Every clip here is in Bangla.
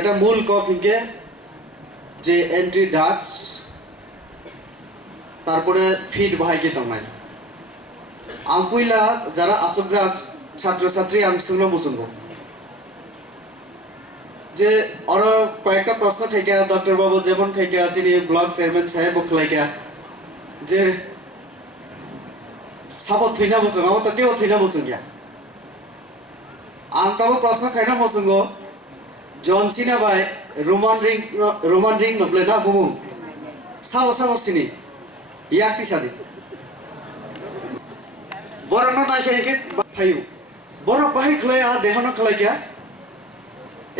যেটা মূল কক হিংকে যে এন্ট্রি ড্রাগস তারপরে ফিট বাহাইকে তামাই আঙ্কুইলা যারা আচক যা ছাত্রছাত্রী আংসুংলো মুসুঙ্গো যে আর কয়েকটা প্রশ্ন থেকে ডক্টর বাবু যেমন থেকে যিনি ব্লক চেয়ারম্যান সাহেব বকলাইকা যে সাবো থিনা মুসুং আবো তো কেউ থিনা মুসুং গিয়া आं ताबो प्रश्न खायना मसुंगो जॉन सीना बाय रोमान रिंग नब्लेना बुमु सावो सिनी याक्ति सादी बरनो ना के फायु बर बाहाय खलाय आ देहनो खलाय क्या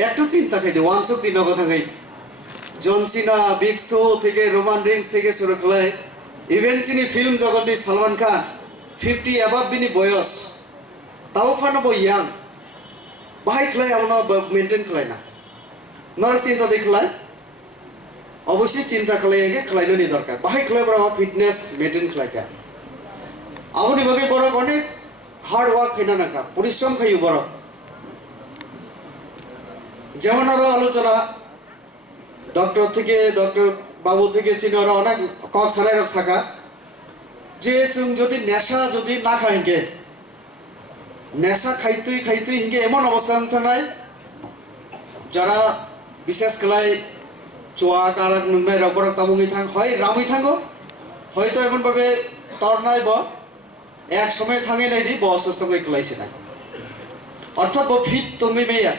একটু চিন্তা খাইতে 103 নগদ থাকাই জন সিনা বিগ শো থেকে রোমান রিংস থেকে শুরু করে ইভেন চিনি ফিল্ম জগতে সালমান খান 50 অ্যাবাভ বিনি বয়স তাও ফানো ইয়াং বাহাই খেলায় আমরা মেনটেন খেলায় না নর চিন্তা দেখলায় অবশ্যই চিন্তা খেলায় খেলাইনি দরকার বাহাই খেলায় বড় ফিটনেস মেনটেন খেলায় কা আপনি বাকি বড় অনেক হার্ড ওয়ার্ক খাইনা নাকা পরিশ্রম খাইও বড় যেমন আরো আলোচনা ডক্টর থেকে ডক্টর বাবু থেকে চিনি আরো অনেক কক সারাই রক থাকা যে যদি নেশা যদি না খাইকে নেশা খাইতে হিংকে এমন অবস্থা থাকায় যারা বিশেষ খেলায় চোয়া কারাক নুনাই রকরক তামুই থাক হয় রামই থাকো হয়তো এমন ভাবে তর নাই ব এক সময় থাঙে নাই দি অসুস্থ হয়ে খেলাইছে না অর্থাৎ ব ফিট তুমি মেয়া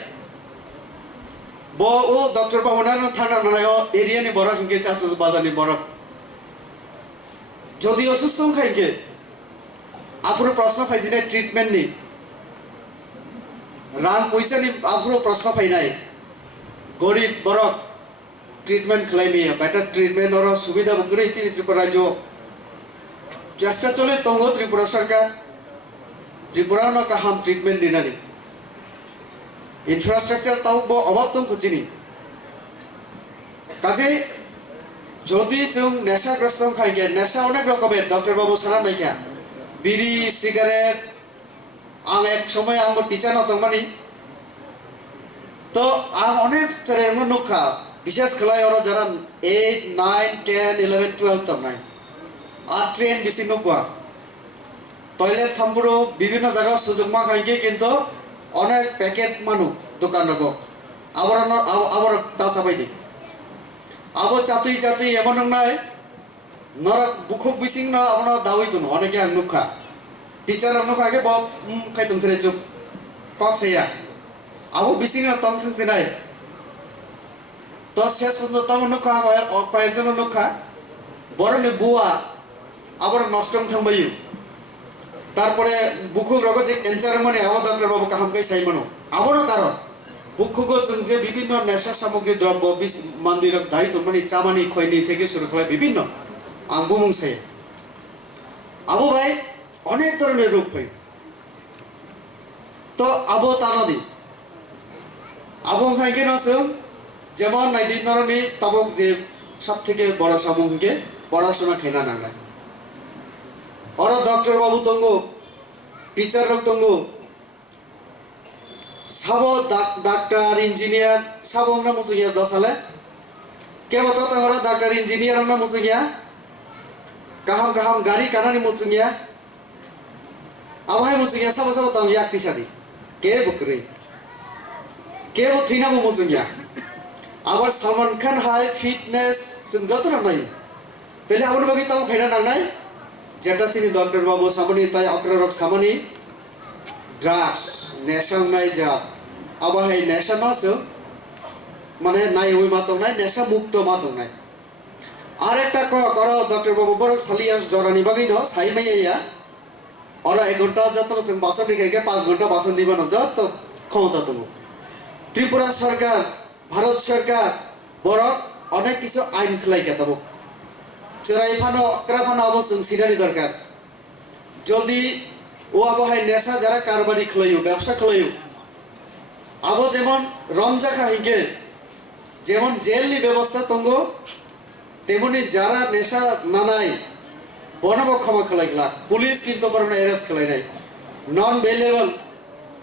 ব ও ডক্টর বাবুনার থানা নাই এরিয়া নি বড় হিংকে চাষ বাজানি বড় যদি অসুস্থ খাইকে আপনার প্রশ্ন খাইছি না ট্রিটমেন্ট নি রাং পয়সা নি আপনার প্রশ্ন খাই নাই গরিব বড় ট্রিটমেন্ট খাইমি বেটার ট্রিটমেন্ট और সুবিধা বকরে ইচি ত্রিপুরা রাজ্য চেষ্টা চলে তঙ্গ ত্রিপুরা সরকার ত্রিপুরা ন কাহাম ট্রিটমেন্ট দিনানি ইনফ্রাস্ট্রাকচার তাও অভাব তো খুঁজিনি কাজে যদি जों নেশাগ্রস্ত খাইকে নেশা অনেক রকমের ডক্টর বাবু সারা নাইকা বিড়ি সিগারেট आं एक समय आं टीचार नतंगमानी तो आं अनेक चरेंगो नुखा विशेष खलाय और जरा 8 9 10 11 12 तंगनाय आ ट्रेन बिसि नुखा टॉयलेट थामबुरो विभिन्न जगह सुजुग मा खाइके किंतु अनेक पैकेट मानु दुकान रगो आबर दासाबायदि आबो चाती एमन नाय नरक बुखुक बिसिं न आपना दावैतुन अनेके आं नुखा टीचर हमनो खाके बब खाय तंसरे चुप कक सेया आबो बिसिं न तंग थंसे नाय तो शेष पर्यন্ত तम नुखा कयेकजन नुखा बरनि बुआ आबर नष्टं थांबायु তারপরে বুকুক রোগ যে ক্যান্সার মানে আবার ডক্টর বাবু কাহামকাই সাইমনো আবার কারণ বুকুক যে বিভিন্ন নেশা সামগ্রী দ্রব্য মন্দির দায়িত্ব মানে চামানি খয়নি থেকে শুরু করে বিভিন্ন আঙ্গুমুংসাই আবু ভাই অনেক ধরনের রোগ পাই তো আবো তানাদি আবো খাইকে নাসো যেমন নাইদিন নরনি তাবক যে সব থেকে বড় সমূহকে পড়াশোনা খেনা নাংলা और डॉक्टर बाबू तंगो टीचर रक तंगो सब डॉक्टर इंजीनियर सब हमना मुसुगिया दसाले के बता तंगरा डॉक्टर इंजीनियर हमना मुसुगिया कहम गाड़ी कानानि मुसुगिया अब है मुसुगिया सब तंग याक्ति सादी के बकरे के वो थीना मुसुगिया अब सलमान खान हाई फिटनेस जों जतरा नाय पहले आबन बगी ताव खायना नांनाय जेटा सिनी डॉक्टर बाबू सामनी ताई अक्रारक सामनी ड्राग्स नेशा नाय जा अब है नेशा नसो माने नाय हुई मातो नाय नेशा मुक्त मातो नाय আর একটা করো ডক্টর বাবু বড় সালিয়াস জরানি বাগি ন সাই মাইয়া और 1 ঘন্টা যত বাসন দিকে 5 ঘন্টা বাসন দিবা না যত ক্ষমতা তুমি ত্রিপুরা সরকার ভারত সরকার বড় অনেক কিছু আইন খলাই কেতাবো चराई फानो अक्रा फानो अब जों सिरानि दरकार जल्दी ओ अब है नेशा जरा कारबारी खलायो व्यवसा खलायो अब जेमन रमजा खाहिके जेमन जेलनि व्यवस्था तंगो तेमनि जरा नेशा नानाय बनबो क्षमा खलायला पुलिस किन्तु बरन एरेस्ट खलायनाय नन बेलेबल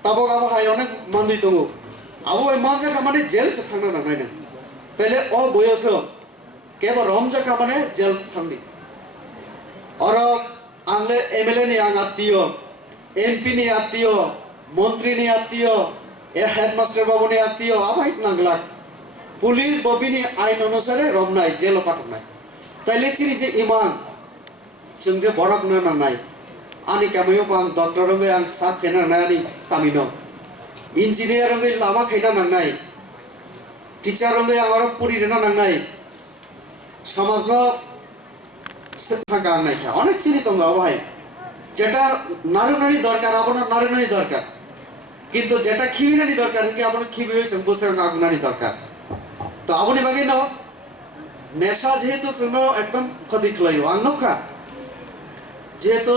तबो अब है अनेक मानदि तंगो abo manja kamane jail se thangna nangnai na taile o boyoso keba romja kamane jail thangni oro angle MLA ni ang attiyo MP ni attiyo মন্ত্রী ni attiyo e headmaster babu ni attiyo abai nanglak police ববিনি আইন অনুসারে রমনাই জেল পাঠানাই তাইলে চিনি যে ইমান जों जे बरक न नाय आनि कामायो आं डॉक्टर रंगे आं साब केना नानि कामिनो इंजिनियर रंगे लामा खैना नांनाय टीचर रंगे आं अरब पुरी रेना नांनाय समाजनो थाका नाय खा अनेक चिनि दङ अबहाय जेटा नारुनानि दरकार आपन नारुनानि दरकार किंतु जेटा खिबिनानि दरकार कि आपन खिबियो संबोसर आगुनानि दरकार तो आपनि बागे न नेशा जेहेतु जोंनो एकदम खति खलायो आं नखा যেহেতু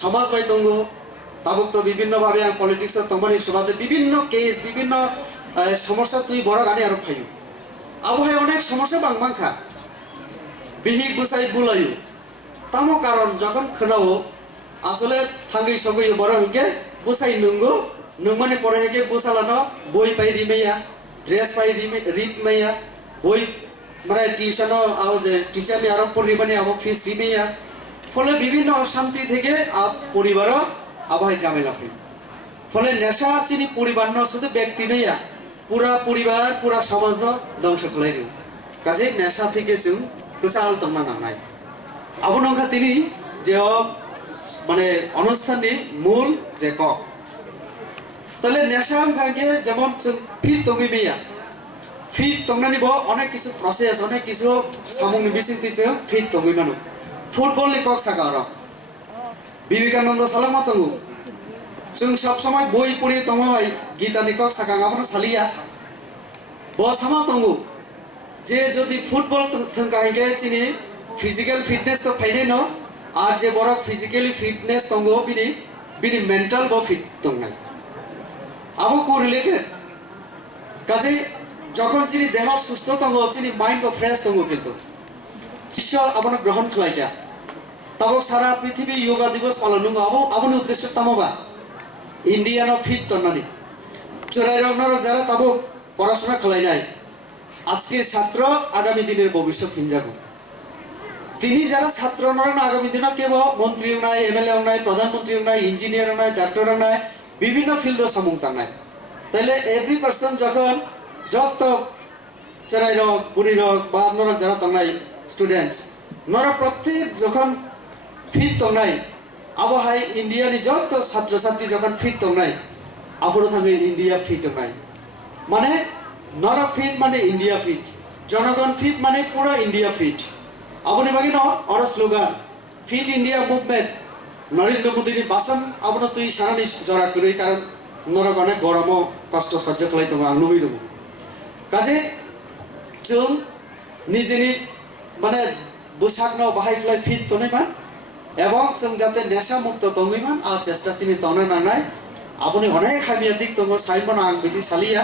সমাজ বাই দङ তাবক তো বিভিন্ন ভাবে আং পলিটিক্স তংবানি সমাজে বিভিন্ন কেস বিভিন্ন সমস্যা তুই বড় গানি আর ফাইও আবহাওয়া অনেক সমস্যা বাংমাংখা বিহি গুসাই বুলাইও তামো কারণ যখন খনাও আসলে থাঙ্গি সগই বড় হইকে বুসাই নঙ্গো নংমানে পরে হেকে বুসালানো বই পাই দিমেয়া ড্রেস পাই দিমে রিপ মেয়া বই মানে টিউশন আও যে টিচার নি আর পরিমাণে আবো ফিস দিমেয়া ফলে বিভিন্ন অশান্তি থেকে পরিবারও আবহাওয়া ঝামেলা হয় ফলে নেশা চিনি পরিবার ন শুধু ব্যক্তি নইয়া পুরা পরিবার পুরা সমাজ ন ধ্বংস খালাই কাজে নেশা থেকে जों গোসাল তমনা নানাই আবনঙ্গা তিনি যে মানে অনুষ্ঠাননি মূল যে কক তাহলে নেশা গাগে যেমন ফিট তঙ্গিবিয়া ফিট তংনানিব অনেক কিছু প্রসেস অনেক কিছু সামগ্রী বিচিতিছে fit তঙ্গিমানো ফুটবल ni kok sakara Vivekananda salama tangu जों सब समय boi puri tongmai gita ni kok sakang apno salia bo sama tangu je jodi football thangkai chini physical fitness to phaine no ar je borok physically fitness tangu bini mental bo fit tongnai abo ko related kaje যখন চিনি দেহ সুস্থ tangu চিনি mind ko fresh tangu kintu ঈশ্বর আপন গ্রহণ খাইকা তবে সারা পৃথিবী যোগা দিবস পালন হবো আপন উদ্দেশ্য তামবা ইন্ডিয়ান ফিট তন্নানি চোরাই রংনার যারা তবে পড়াশোনা খালাই নাই আজকের ছাত্র আগামী দিনের ভবিষ্যৎ হিনজাগো তিনি যারা ছাত্র নরেন আগামী দিন কেব মন্ত্রী নাই এমএলএ নাই প্রধানমন্ত্রী নাই ইঞ্জিনিয়ার নাই ডাক্তার নাই বিভিন্ন ফিল্ড সমুংতা নাই তাইলে এভরি পারসন যখন যত চোরাই রক বুড়ি রক বা আপনারা যারা তংনাই স্টুডেন্টস নরা প্রত্যেক যখন ফিট তংনাই আবহাই ইন্ডিয়ানি যত ছাত্র ছাত্রী যখন ফিট তংনাই আবরো থাঙ্গে ইন্ডিয়া ফিট তংনাই মানে নরা ফিট মানে ইন্ডিয়া ফিট জনগণ ফিট মানে পুরো ইন্ডিয়া ফিট আপনি বাকি ন অর slogan fit India movement Narendra মোদীনি বাসন আপন তুই সারানি জরা করি কারণ নরগণে গরম কষ্ট সহ্য খাই দङ আं नुबैदों কাজে जों निजेनि মানে বুসাকনো বাহাইফ্লাই ফিট তনৈমান এবং जों যাতে নেশা মুক্ত তংইমান আর চেষ্টা চিনি তনে নানাই আপনি অনেক হামিয়া দিক দङ সাইমন আং বেশি সালিয়া